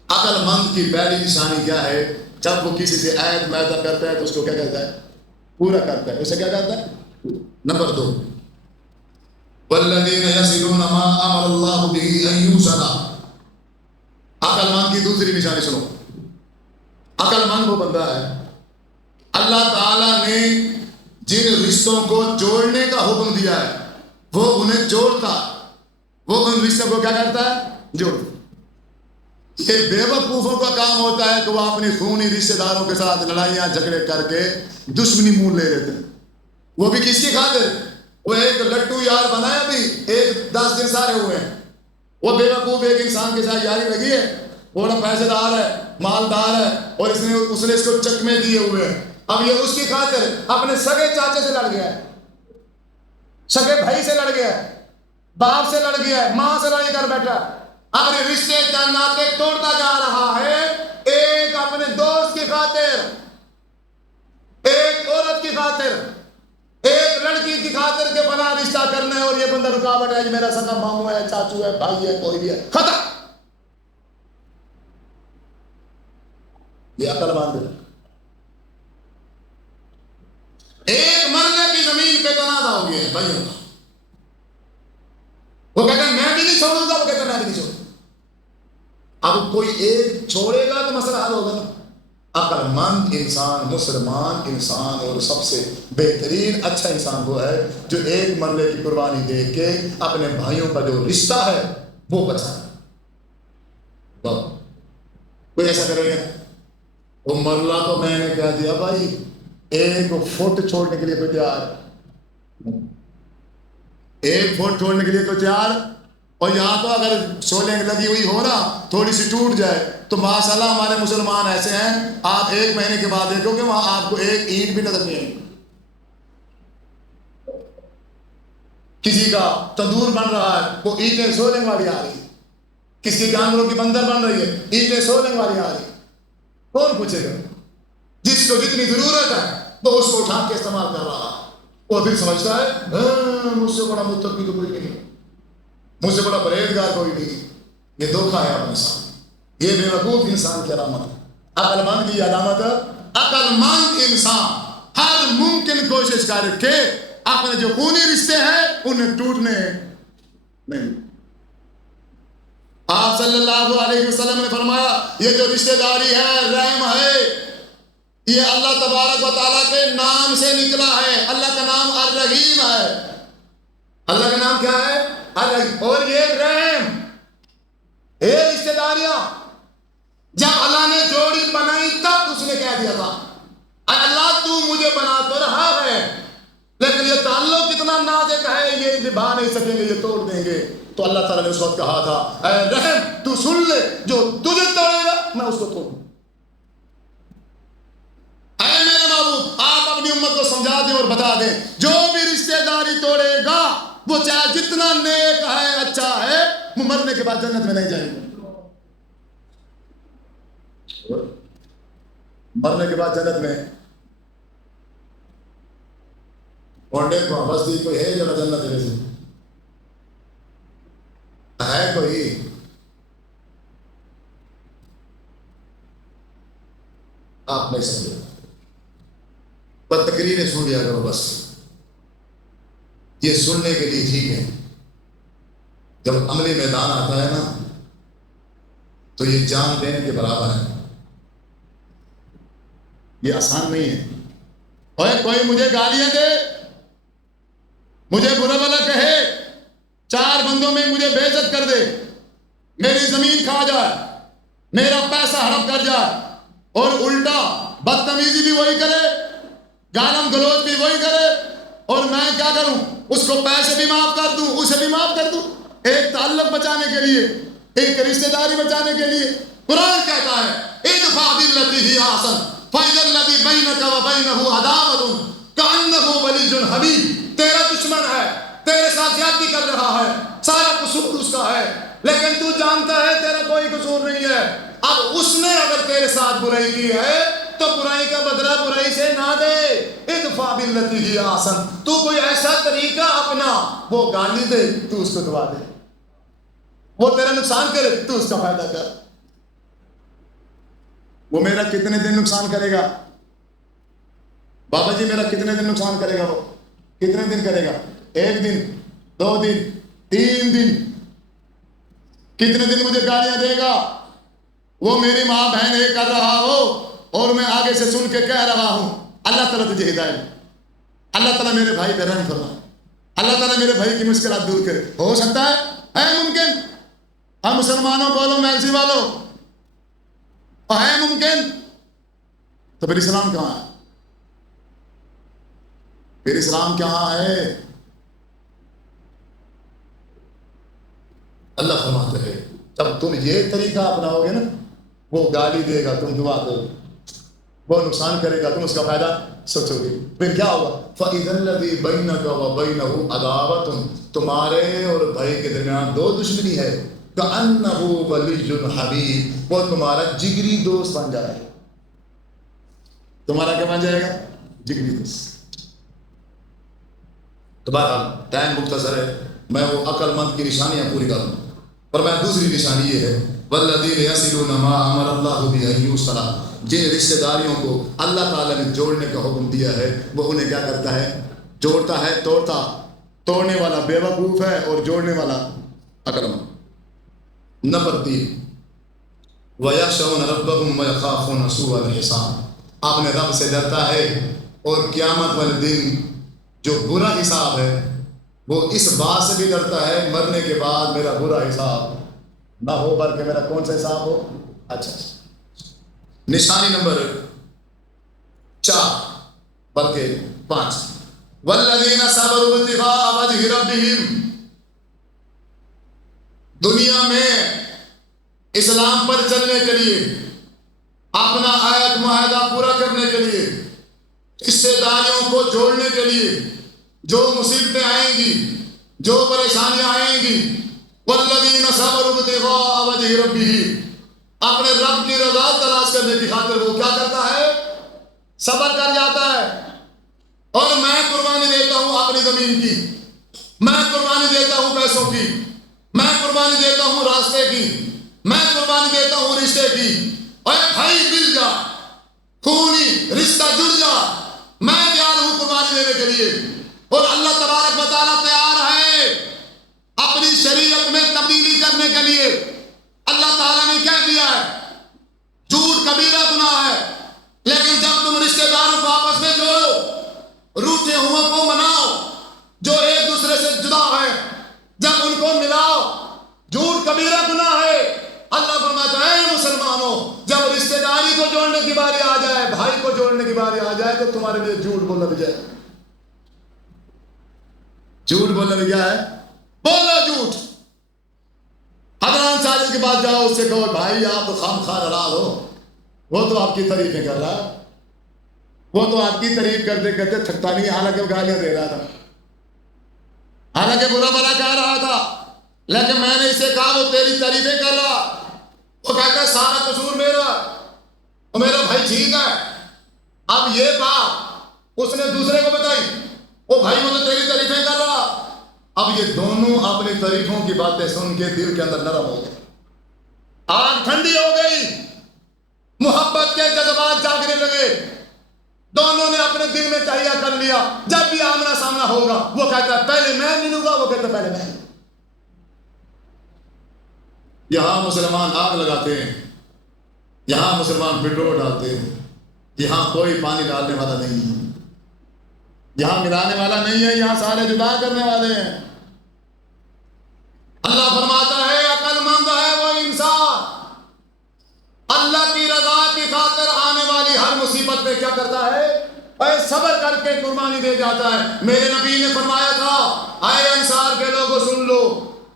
عقل مند کی پہلی نشانی کیا ہے؟ جب وہ کسی سے عہد معاہدہ کرتا ہے تو اس کو کیا کرتا ہے؟ پورا کرتا ہے. اسے کیا کرتا ہے؟ نمبر 2 والذین یصلون ما امر اللہ به ان یوصل. عقل مند کی دوسری نشانی سنو. عقل مند وہ بندہ ہے اللہ تعالیٰ نے جن رشتوں کو جوڑنے کا حکم دیا ہے وہ انہیں جوڑتا، وہ ان رشتوں کو کیا کرتا ہے؟ جوڑتا. یہ بے وقوفوں کا کام ہوتا ہے کہ وہ اپنی خونی رشتہ داروں کے ساتھ لڑائیاں جھگڑے کر کے دشمنی مول لے لیتے ہیں. وہ بھی کس کی خاطر؟ وہ ایک لٹو یار بنایا بھی، 10 دن سارے ہوئے ہیں، وہ بے وقوف ایک انسان کے ساتھ یاری لگی ہے، وہ بڑا پیسے دار ہے، مالدار ہے، اور اس نے اس کو چکمے دیے ہوئے ہیں. اب یہ اس کی خاطر اپنے سگے چاچے سے لڑ گیا ہے، سگے بھائی سے لڑ گیا ہے، باپ سے لڑ گیا ہے، ماں سے لڑائی کر بیٹھا، اپنے رشتے ناطے توڑتا جا رہا ہے. ایک اپنے دوست کی خاطر کی خاطر کہ فلاں رشتہ کرنا ہے اور یہ بندہ رکاوٹ ہے، میرا سگا ماموں ہے، چاچو ہے، بھائی ہے، کوئی بھی ہے، ختم. یہ عقل مند ہے. ایک مرنے کی زمین پہ تنازع ہو گیا ہے بھائیوں کا. وہ کہتا ہے میں بھی نہیں چھوڑوں گا، وہ کہتا ہے میں بھی نہیں چھوڑوں گا. اب کوئی ایک چھوڑے گا تو مسئلہ حل ہوگا نا. عقل مند انسان، مسلمان انسان اور سب سے بہترین اچھا انسان وہ ہے جو ایک مرلے کی قربانی دے کے اپنے بھائیوں کا جو رشتہ ہے وہ بچائے. کوئی ایسا کرے گا؟ وہ مرلہ تو میں نے کہہ دیا بھائی ایک فٹ چھوڑنے کے لیے کوئی تیار، ایک فٹ چھوڑنے کے لیے کوئی تیار. اور یہاں تو اگر شولے لگی ہوئی ہو نا تھوڑی سی ٹوٹ جائے تو ماشاءاللہ ہمارے مسلمان ایسے ہیں آپ ایک مہینے کے بعد دیکھو گے وہاں آپ کو ایک اینٹ بھی نظر نہیں آئے. کسی کا تندور بن رہا ہے وہ اینٹیں سولنگ والی آ رہی، کسی جانوروں کی بندر بن رہی ہے اینٹیں سولنگ والی آ رہی. کون پوچھے گا؟ جس کو جتنی ضرورت ہے وہ اس کو اٹھا کے استعمال کر رہا، وہ پھر سمجھتا ہے مجھ سے بڑا متقی تو کوئی نہیں، مجھ سے بڑا پرہیزگار کوئی نہیں. یہ دھوکہ ہے اپنے ساتھ، یہ بے وقوف انسان کی علامت ہے. عقل مند کی علامت ہے. عقل مند انسان ہر ممکن کوشش کر کے اپنے جو خونی رشتے ہیں انہیں ٹوٹنے نہیں. آپ صلی اللہ علیہ وسلم نے فرمایا یہ جو رشتہ داری ہے رحم ہے، یہ اللہ تبارک و تعالیٰ کے نام سے نکلا ہے. اللہ کا نام الرحیم ہے. اللہ کا نام کیا ہے؟ الرحیم. اور یہ رحم، یہ رشتہ داریاں جب اللہ نے جوڑی بنائی تب اس نے کہہ دیا تھا اللہ تو مجھے بنا تو رہا ہے لیکن یہ تعلق کتنا نازک ہے یہ نبھا نہیں سکیں گے، یہ توڑ دیں گے. تو اللہ تعالیٰ نے اس وقت کہا تھا اے رحم تو سن لے جو تجھے توڑے گا میں اس کو توڑوں. اے میرے محبوب آپ اپنی امت کو سمجھا دیں اور بتا دیں جو بھی رشتہ داری توڑے گا وہ چاہے جتنا نیک ہے اچھا ہے وہ مرنے کے بعد جنت میں نہیں جائے گا. مرنے کے بعد جنت میں اور دیکھو بس دی کوئی ہے جو جنت ہے کوئی؟ آپ نہیں سمجھے بس تقریریں سن لیا کرو، بس یہ سننے کے لیے ٹھیک ہے. جب عملی میدان آتا ہے نا تو یہ جان دینے کے برابر ہے. یہ آسان نہیں ہے. اور کوئی مجھے گالیاں دے، مجھے برا بھلا کہے، چار بندوں میں مجھے بے عزت کر دے، میری زمین کھا جائے، میرا پیسہ ہڑپ کر جائے اور الٹا بدتمیزی بھی وہی کرے، گالم گلوچ بھی وہی کرے، اور میں کیا کروں؟ اس کو پیسے بھی معاف کر دوں، اسے بھی معاف کر دوں. ایک تعلق بچانے کے لیے، ایک رشتہ داری بچانے کے لیے قرآن کہتا ہے ادفع بالتی ہی احسن فاذا الذی بینک وبینہ عداوۃ کأنہ ولی حمیم. تیرا دشمن ہے، تیرے ساتھ زیادتی کر رہا ہے، سارا قصور اس کا ہے لیکن تو جانتا ہے تیرا کوئی قصور نہیں ہے. اب اس نے اگر تیرے ساتھ برائی کی ہے تو برائی کا بدلہ برائی سے نہ دے. ادفع بالتی ہی احسن. تو کوئی ایسا طریقہ اپنا، وہ گالی دے تو اس کو دعا دے، وہ تیرا نقصان کرے تو اس کا فائدہ کر. وہ میرا کتنے دن نقصان کرے گا بابا جی؟ میرا کتنے دن نقصان کرے گا؟ وہ کتنے دن کرے گا؟ 1 دن، 2 دن، 3 دن. کتنے دن مجھے گالیاں دے گا؟ وہ میری ماں بہن یہ کر رہا ہو اور میں آگے سے سن کے کہہ رہا ہوں. اللہ تعالیٰ تجھے ہدایت، اللہ تعالیٰ میرے بھائی پہ رحم فرما، اللہ تعالیٰ میرے بھائی کی مشکلات دور کرے. ہو سکتا ہے ممکن. ہم مسلمانوں بولو میلسی والو ہے ممکن. تو پھر اسلام کہاں ہے؟ پھر اسلام کہاں ہے؟ اللہ فرماتے ہیں جب تم یہ طریقہ اپناؤ گے نا، وہ گالی دے گا تم دعا دو، وہ نقصان کرے گا تم اس کا فائدہ سوچو گے. پھر کیا ہوگا؟ فَإِذَا الَّذِي بَيْنَكَ وَبَيْنَهُ عَدَاوَةٌ. تمہارے اور بھائی کے درمیان 2 دشمنی ہے. كَأَنَّهُ وَلِيٌّ حَمِيمٌ. وہ تمہارا جگری دوست بن جائے گا. تمہارا کیا بن جائے گا؟ جگری دوست. تو بہرحال ٹائم مختصر ہے، میں وہ عقل مند کی نشانیاں پوری کروں، اور میں دوسری نشانی یہ ہے والذین یصلون ما امر اللہ بہ ان یوصل، جن رشتہ داریوں کو اللہ تعالیٰ نے جوڑنے کا حکم دیا ہے وہ انہیں کیا کرتا ہے؟ جوڑتا ہے. توڑنے والا بے وقوف ہے اور جوڑنے والا عقل مند. نمبر 3 وَيَخْشَوْنَ رَبَّهُمْ وَيَخَافُونَ سُوءَ الْحِسَابِ، اپنے رب سے ڈرتا ہے اور قیامت والے دن جو برا حساب ہے وہ اس بات سے بھی ڈرتا ہے مرنے کے بعد میرا برا حساب نہ ہو بلکہ میرا کون سا حساب ہو؟ اچھا. نشانی نمبر 4 بلکہ 5 والذین صبروا ابتغاء وجہ ربہم، دنیا میں اسلام پر چلنے کے لیے، اپنا عہد معاہدہ پورا کرنے کے لیے، رشتے داریوں کو جوڑنے کے لیے جو مصیبتیں آئیں گی، جو پریشانیاں آئیں گی، والذین صبروا ابتغاء وجہ ربہم، اپنے رب کی رضا تلاش کرنے کی خاطر وہ کیا کرتا ہے؟ صبر کر جاتا ہے. اور میں قربانی دیتا ہوں اپنی زمین کی، میں قربانی دیتا ہوں پیسوں کی، میں قربانی دیتا ہوں راستے کی، میں قربانی دیتا ہوں رشتے کی. اے بھائی مل جا، خونی رشتہ جڑ جا، میں تیار ہوں قربانی دینے کے لیے. اور اللہ تبارک و تعالیٰ تیار ہے اپنی شریعت میں تبدیلی کرنے کے لیے. اللہ تعالیٰ نے کہہ دیا ہے جھوٹ کبیرہ گناہ ہے، لیکن جب تم رشتے داروں کو آپس میں جوڑو، روٹھے ہوئے کو مناؤ، جو ایک دوسرے سے جدا ہے جب ان کو ملاؤ، جھوٹ کبیرہ گناہ ہے. اللہ فرماتا ہے اے مسلمانوں، جب رشتے داری کو جوڑنے کی باری آ جائے، بھائی کو جوڑنے کی باری آ جائے تو تمہارے لیے جھوٹ بولنا بھی جائے. جھوٹ بولنا بھی کیا ہے؟ بولنا جھوٹ. حضران ساجد کے پاس جاؤ، اس سے کہو بھائی آپ تو خام خواہ ناراض ہو، وہ تو آپ کی تعریفیں کر رہا ہے، وہ تو آپ کی تعریف کرتے کرتے تھکتا نہیں، حالانکہ وہ گالیاں دے رہا تھا، حالانکہ برا بھلا کہہ رہا تھا، لیکن میں نے اسے کہا وہ تیری تعریفیں کر رہا. وہ کہتا ہے سارا قصور میرا، اور میرا بھائی ٹھیک ہے. اب یہ بات اس نے دوسرے کو بتائی، وہ بھائی وہ تو تیری تعریفیں کر رہا. اب یہ دونوں اپنی تعریفوں کی باتیں سن کے دل کے اندر نرم ہو گئے، آگ ٹھنڈی ہو گئی، محبت کے جذبات جاگنے لگے. دونوں نے اپنے دل میں تہیہ کر لیا جب بھی آمنا سامنا ہوگا وہ کہتا ہے پہلے میں ملوں گا، وہ کہتا ہے پہلے میں. یہاں مسلمان آگ لگاتے ہیں، یہاں مسلمان پٹرول ڈالتے ہیں، یہاں کوئی پانی ڈالنے والا نہیں ہے، یہاں ملانے والا نہیں ہے، یہاں سارے جدا کرنے والے ہیں. اللہ فرماتا ہے عقل مند ہے وہ انسان اللہ کی رضا کی خاطر آنے والی ہر مصیبت میں کیا کرتا ہے؟ اے صبر کر کے قربانی دے جاتا ہے. میرے نبی نے فرمایا تھا اے انصار کے لوگوں سن لو،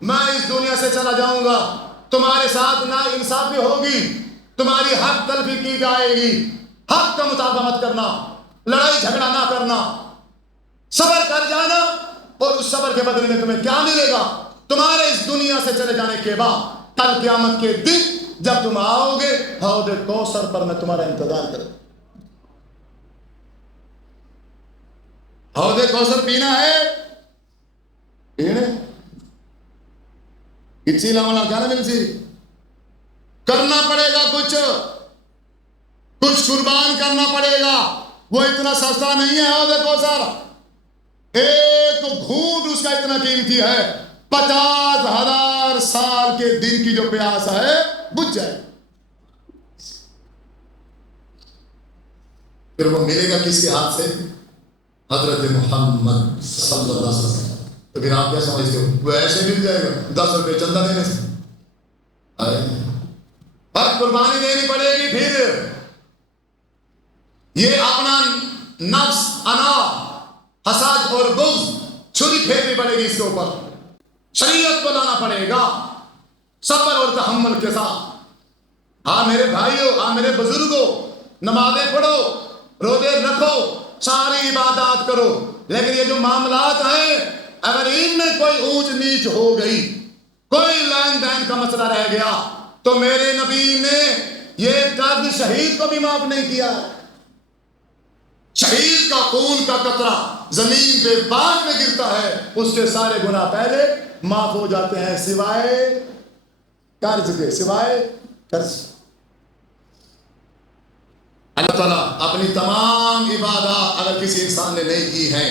میں اس دنیا سے چلا جاؤں گا، تمہارے ساتھ نا انصافی ہوگی، تمہاری حق تلفی کی جائے گی، حق کا مطالبہ مت کرنا، لڑائی جھگڑا نہ کرنا، صبر کر جانا. اور اس صبر کے بدلے میں تمہیں کیا ملے گا؟ تمہارے اس دنیا سے چلے جانے کے بعد کل قیامت کے دن جب تم آؤ گے حوض کوثر پر میں تمہارا انتظار کروں. حوض کوثر پینا ہے، پینے کسی لاؤں کھانا مل سی، کرنا پڑے گا، کچھ قربان کرنا پڑے گا. وہ اتنا سستا نہیں ہے حوض کوثر، ایک گھونٹ اس کا اتنا قیمتی ہے، 50,000 سال کے دن کی جو پیاس ہے بجھ جائے. پھر وہ ملے گا کس کے ہاتھ سے؟ حضرت محمد صلی اللہ علیہ وسلم. تو پھر آپ کیا سمجھتے ہو وہ ایسے مل جائے گا 10 روپے چندہ دینے سے؟ اب قربانی دینی پڑے گی. پھر یہ اپنا نفس، انا، حسد اور بغض چھری پھیرنی پڑے گی اس کے اوپر، شریعت کو لانا پڑے گا صبر اور تحمل کے ساتھ. ہاں میرے بھائیوں، ہاں میرے بزرگوں، نمازیں پڑھو، روزے رکھو، ساری عبادات کرو، لیکن یہ جو معاملات ہیں اگر ان میں کوئی اونچ نیچ ہو گئی، کوئی لین دین کا مسئلہ رہ گیا تو میرے نبی نے یہ قرض شہید کو بھی معاف نہیں کیا. شہید کا خون کا قطرہ زمین پہ بعد میں گرتا ہے، اس کے سارے گناہ پہلے معاف ہو جاتے ہیں سوائے قرض کے، سوائے قرض۔ اللہ تعالیٰ اپنی تمام عبادات اگر کسی انسان نے نہیں کی ہیں،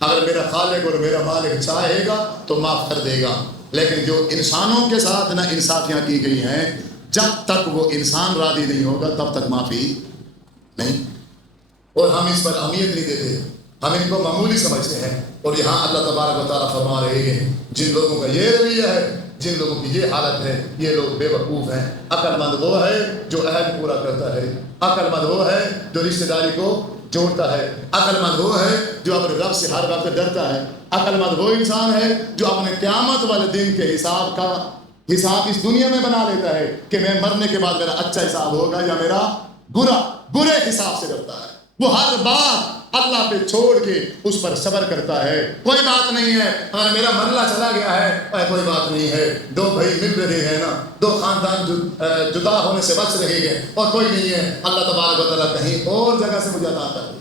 اگر میرا خالق اور میرا مالک چاہے گا تو معاف کر دے گا، لیکن جو انسانوں کے ساتھ نہ انصافیاں کی گئی ہیں، جب تک وہ انسان راضی نہیں ہوگا تب تک معافی نہیں، اور ہم اس پر اہمیت نہیں دیتے، ہم ان کو معمولی سمجھتے ہیں۔ اور یہاں اللہ تبارک و تعالیٰ فرما رہے ہیں جن لوگوں کا یہ رویہ ہے، جن لوگوں کی یہ حالت ہے، یہ لوگ بے وقوف ہیں۔ عقل مند وہ ہے جو عہد پورا کرتا ہے، عقل مند وہ ہے جو رشتہ داری کو جوڑتا ہے، عقل مند وہ ہے جو اپنے رب سے ہر وقت ڈرتا ہے، عقل مند وہ انسان ہے جو اپنے قیامت والے دن کے حساب اس دنیا میں بنا لیتا ہے کہ میں مرنے کے بعد میرا اچھا حساب ہوگا یا میرا برے حساب سے ڈرتا ہے۔ وہ ہر بات اللہ پہ چھوڑ کے اس پر صبر کرتا ہے، کوئی بات نہیں ہے، اگر میرا مرلہ چلا گیا ہے کوئی بات نہیں ہے، دو بھائی مل رہے ہیں نا، دو خاندان جدا ہونے سے بچ رہے ہیں اور کوئی نہیں ہے، اللہ تبارک و تعالیٰ کہیں اور جگہ سے مجھے عطا کر دے۔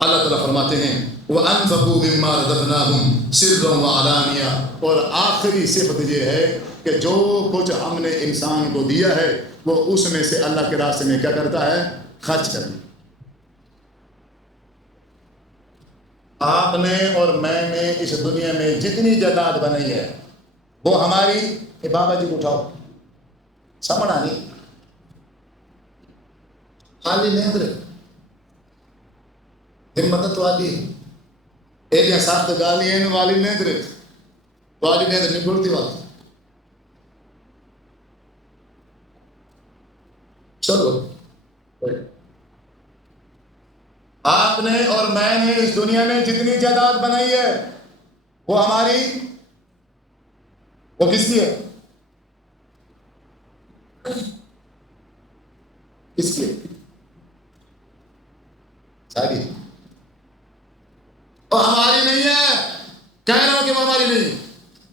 اللہ تعالیٰ فرماتے ہیں وَأَنفَقُوا مِمَّا رَزَقْنَاهُمْ سِرًّا وَعَلَانِيَةً، اور آخری صفت یہ ہے کہ جو کچھ ہم نے انسان کو دیا ہے وہ اس میں سے اللہ کے راستے میں کیا کرتا ہے؟ خرچ کرتا۔ آپ نے اور میں نے اس دنیا میں جتنی جائیداد بنائی ہے وہ ہماری، بابا جی کو اٹھاؤ، سمجھا نہیں خالی نیندر ہمت والی ایلیا ساخت گالی ہیں والی نیندر نہیں بولتی بات۔ چلو آپ نے اور میں نے اس دنیا میں جتنی جائیداد بنائی ہے وہ ہماری، وہ کس کی ہے؟ کس کی ہے؟ ساری، وہ ہماری نہیں ہے، کہہ رہا ہوں کہ وہ ہماری نہیں،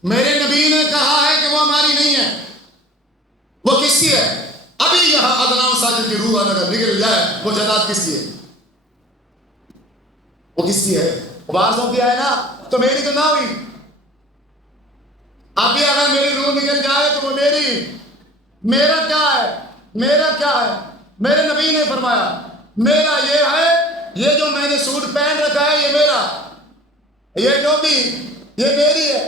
میرے نبی نے کہا ہے کہ وہ ہماری نہیں ہے، وہ کس کی ہے؟ ابھی یہاں عدنان ساجد کی روح اگر نکل جائے وہ جائیداد کس کی ہے؟ وہ کس کی ہے؟ بعضوں کی ہے نا، تو میری تو نہ ہوئی، ابھی اگر میری روح نکل جائے تو وہ میرا کیا ہے؟ میرا کیا ہے؟ میرے نبی نے فرمایا میرا یہ ہے، یہ جو میں نے سوٹ پہن رکھا ہے یہ میرا، یہ ٹوپی یہ میری ہے،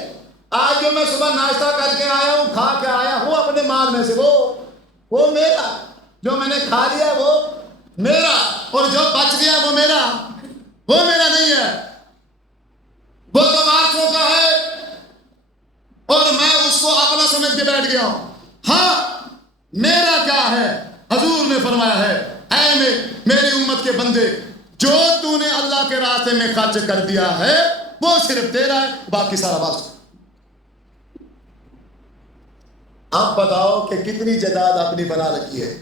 آج جو میں صبح ناشتہ کر کے آیا ہوں، کھا کے آیا ہوں اپنے مال میں سے، وہ میرا، جو میں نے کھا لیا وہ میرا، اور جو بچ گیا وہ میرا نہیں ہے، وہ تو وارثوں کا ہے اور میں اس کو اپنا سمجھ کے بیٹھ گیا ہوں۔ ہاں میرا کیا ہے؟ حضور نے فرمایا ہے اے میری امت کے بندے، جو تو نے اللہ کے راستے میں خرچ کر دیا ہے وہ صرف تیرا ہے، باقی سارا باس۔ آپ بتاؤ کہ کتنی جائیداد اپنی بنا رکھی ہے؟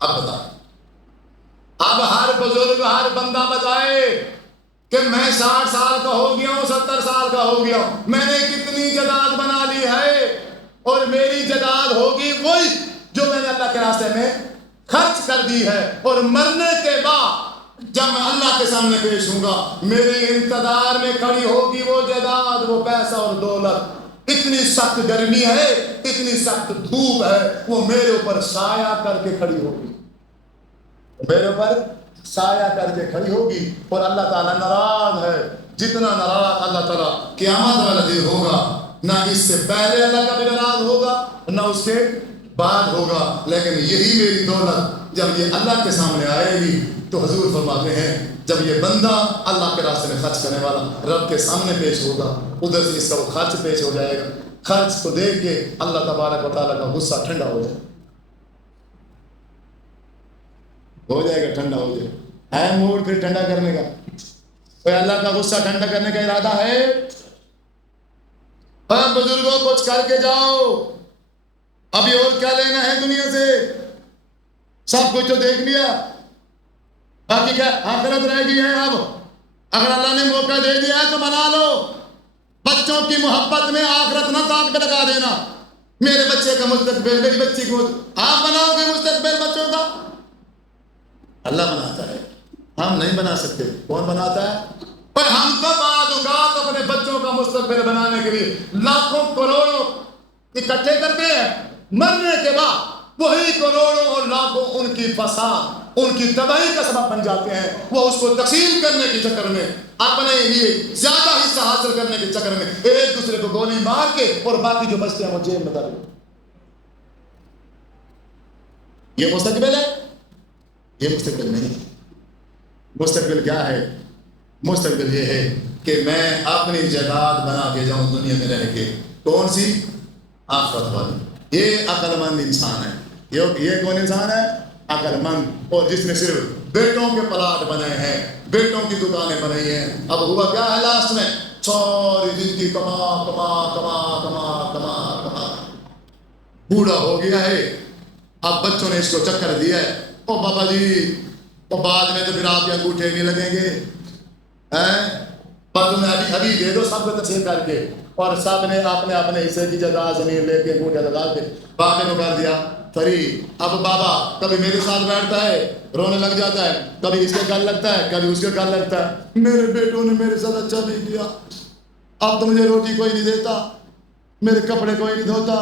اب بتاؤ، اب ہر بزرگ ہر بندہ بتائے کہ میں 60 سال کا ہو گیا ہوں، 70 سال کا ہو گیا ہوں، میں نے کتنی جائیداد بنا لی ہے، اور میری جائیداد ہوگی وہی جو میں نے اللہ کے راستے میں خرچ کر دی ہے، اور مرنے کے بعد جب میں اللہ کے سامنے پیش ہوں گا میرے انتظار میں کھڑی ہوگی وہ جائیداد، وہ پیسہ اور دولت، اتنی سخت گرمی ہے، اتنی سخت دھوپ ہے، وہ میرے اوپر سایہ کر کے کھڑی ہوگی، میرے اوپر سایہ کر کے کھڑی ہوگی، اور اللہ تعالیٰ ناراض ہے، جتنا ناراض اللہ تعالیٰ قیامت والا دن ہوگا، نہ اس سے پہلے اللہ کا بھی ناراض ہوگا نہ اس کے بعد ہوگا، لیکن یہی میری دولت جب یہ اللہ کے سامنے آئے گی تو حضور فرماتے ہیں جب یہ بندہ اللہ کے راستے میں خرچ کرنے والا رب کے سامنے پیش ہوگا، ادھر سے اس کا وہ خرچ پیش ہو جائے گا، خرچ کو دیکھ کے اللہ تبارک و تعالیٰ کا غصہ ٹھنڈا ہو جائے گا، ٹھنڈا ہو جائے گا، ہے موڈ پھر ٹھنڈا کرنے کا، کوئی اللہ کا غصہ ٹھنڈا کرنے کا ارادہ ہے؟ بزرگوں کچھ کر کے جاؤ، ابھی اور کیا لینا ہے دنیا سے؟ سب کچھ تو دیکھ لیا، باقی کیا آخرت رہ گئی ہے؟ اب اگر اللہ نے موقع دے دیا ہے تو بنا لو، بچوں کی محبت میں آخرت نہ کاٹ کے لگا دینا، میرے بچے کا مستقبل، میری بچی کو، آپ بناؤ گے مستقبل بچوں کا؟ اللہ بناتا ہے، ہم نہیں بنا سکتے. کون بناتا ہے؟ پر ہم تو بعض اوقات اپنے بچوں کا مستقبل بنانے کے لیے لاکھوں کروڑوں اکٹھے کرتے ہیں. مرنے کے بعد وہی کروڑوں اور لاکھوں ان کی فساد، ان کی تباہی کا سبب بن جاتے ہیں. وہ اس کو تقسیم کرنے کے چکر میں، اپنے لیے زیادہ حصہ حاصل کرنے کے چکر میں ایک دوسرے کو گولی مار کے، اور باقی جو بچتے ہیں وہ جیل میں ڈالتے ہیں. یہ مستقبل ہے؟ یہ مستقبل نہیں. مستقبل کیا ہے؟ مستقبل یہ ہے کہ میں اپنی جائیداد بنا کے جاؤں دنیا میں رہ کے. کون سی؟ آخرت والی. یہ عقل مند انسان ہے. یہ کون انسان ہے؟ عقل مند. اور جس نے صرف بیٹوں کے پلاٹ بنائے ہیں، بیٹوں کی دکانیں بنائی ہیں. اب ہوا کیا ہے لاسٹ میں؟ ساری زندگی کما کما کما کما کما کما بوڑھا ہو گیا ہے. اب بچوں نے اس کو چکر دیا ہے، او بابا جی اور بعد میں تو پھر آپ کے انگوٹھے نہیں لگیں گے، پر تمہیں ابھی دے دو سب کو تقسیم کر کے. اور سب نے اپنے اپنے حصے کی جگہ زمین لے کے انگوٹھے لگا کے بابے کو کر دیا فری. اب بابا کبھی میرے ساتھ بیٹھتا ہے، رونے لگ جاتا ہے، کبھی اس کے گل لگتا ہے، کبھی اس کے گل لگتا ہے. میرے بیٹوں نے میرے ساتھ اچھا نہیں کیا، اب تو مجھے روٹی کوئی نہیں دیتا، میرے کپڑے کوئی نہیں دھوتا.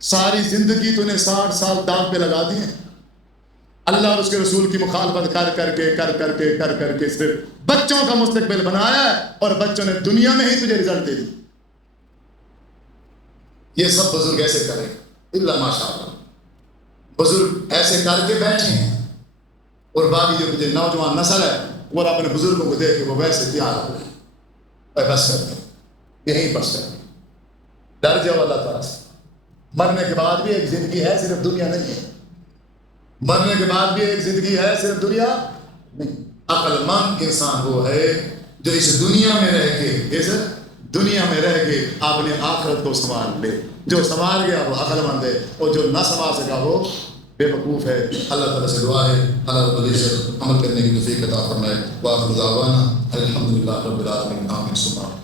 ساری زندگی تو نے 60 سال داغ پہ لگا دیے. اللہ اور اس کے رسول کی مخالفت کر کے صرف بچوں کا مستقبل بنایا ہے، اور بچوں نے دنیا میں ہی تجھے رزلٹ دے دی. یہ سب بزرگ ایسے کریں اللہ ماشاء اللہ. بزرگ ایسے کر کے بیٹھے ہیں، اور باقی جو مجھے نوجوان نسل ہے وہ اپنے بزرگوں کو دیکھ کے وہ ویسے تیار ہو گئے. بس کرتے یہیں بس کرتے. ڈر جاؤ اللہ تعالیٰ سے. مرنے کے بعد بھی ایک زندگی ہے، صرف دنیا نہیں ہے. مرنے کے بعد بھی ایک زندگی ہے، صرف دنیا نہیں. عقل مند انسان وہ ہے جو اس دنیا میں رہ کے، اس دنیا میں رہ کے اپنے آخرت کو سنبھال لے. جو سنبھال گیا وہ عقل مند ہے، اور جو نہ سنبھال سکا وہ بے وقوف ہے. اللہ تعالیٰ سے دعا ہے اللہ رب العزت عمل کرنے کی توفیق عطا فرمائے. وآخر دعوانا الحمدللہ رب العالمین. آمین.